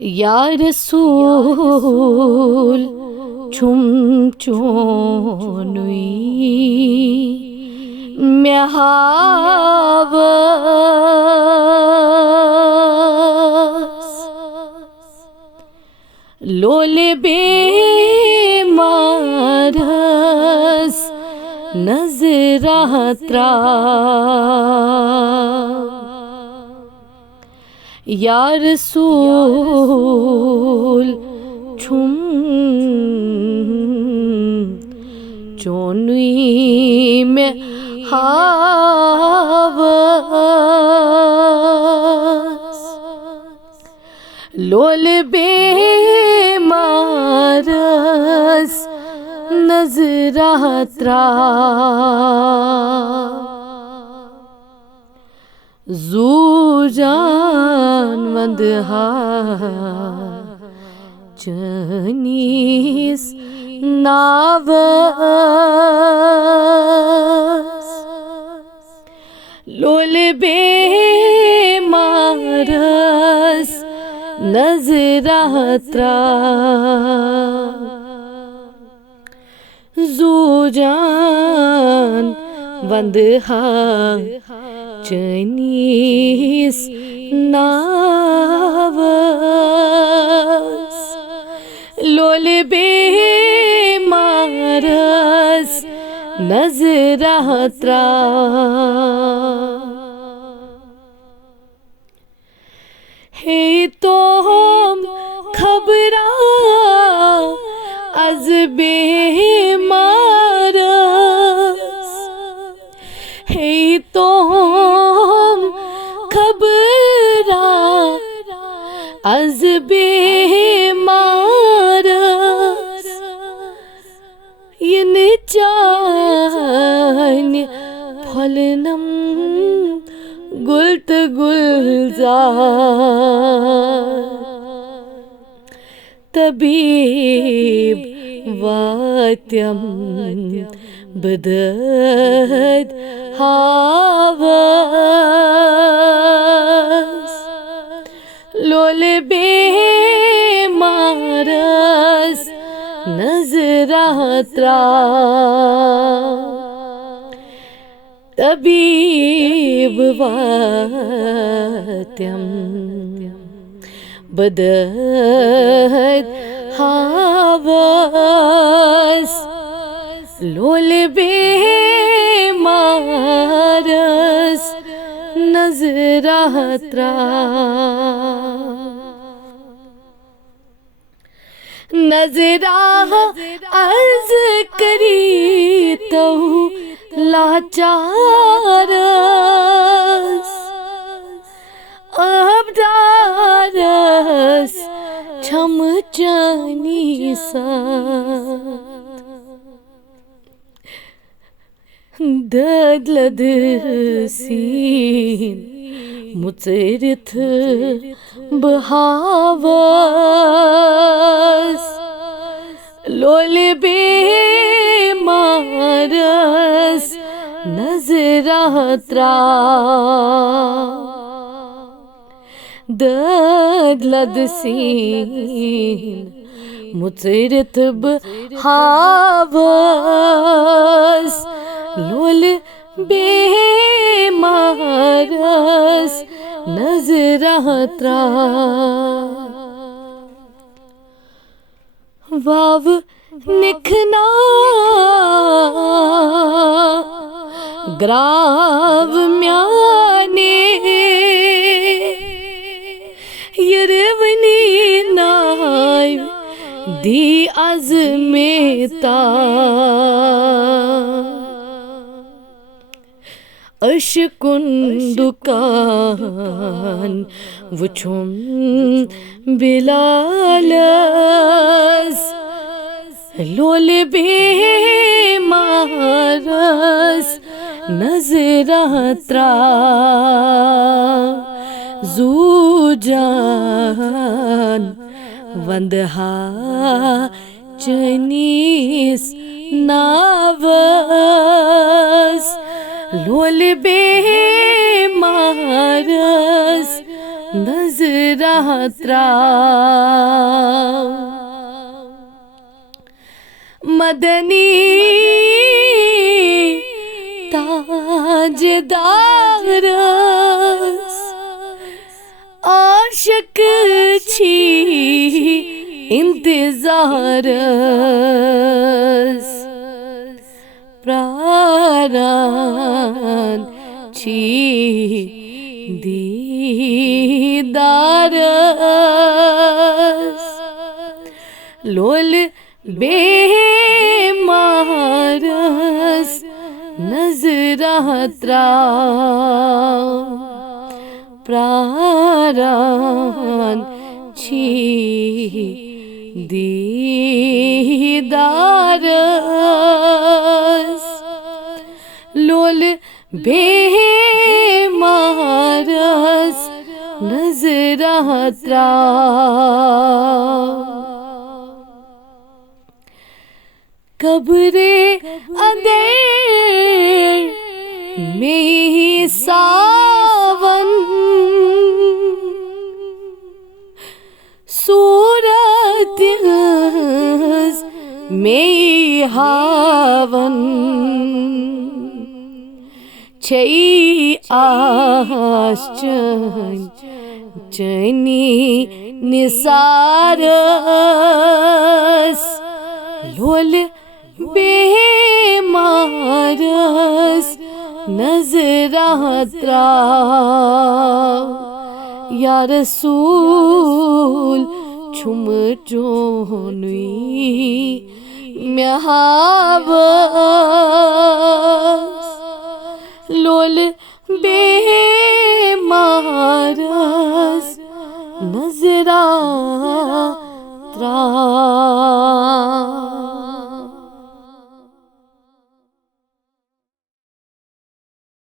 या रसूल छुम चोनुई मे हावस लोले बेमारस नजरात्रा या रसूल छुम चोनुई में हावस लोल बेमारस नजरात्रा जूजान वंदहा चनीस नावस लोल बेमारस नजरात्रा जूजान वंदहा चनीस नावस लोल बेमारस नजरात्रा हे तो हम खबरा अज बेमारस हे तो हम खबरा अज बेमारस इन चान फलनम गुल्त गुलजार तबीब वात्यम बदद हावस लोल बेमारस नजरात्रा तबीब वात्यम बदद हावस लोल बेमारस नजरात्रा नजरा अर्ज करी तो लाचारस अबदारस छम चनी ददलद सीन मुचरित बहावस लोल बेमारस नजरात्रा ददलद सीन मुचरित बहावस लोल बेमारस नजरात्रा वाव निखना ग्राव म्याने यरवनी नाय दी अजमेता अशकुन दुकान वुछुम बिलालस लोल बेमारस नजरात्रा जूजान वंदहा चनीस नावस लोल बेमारस नजरा त्रा मदनी ताजदार आशिक छी इंतजार प्राण छी दीदार लोल बेमारस नजरा त्रा प्राण छी दीदार लोल बेमारस नजरा त्रा कब्रे अंधेर में ही सावन सूरत में हावन छई आश्चर्यनी निसारस लोल बेमारस नजरा त्रा या रसूल छुम चोनुई म्यावस लोल बेमारस नजरा त्रा।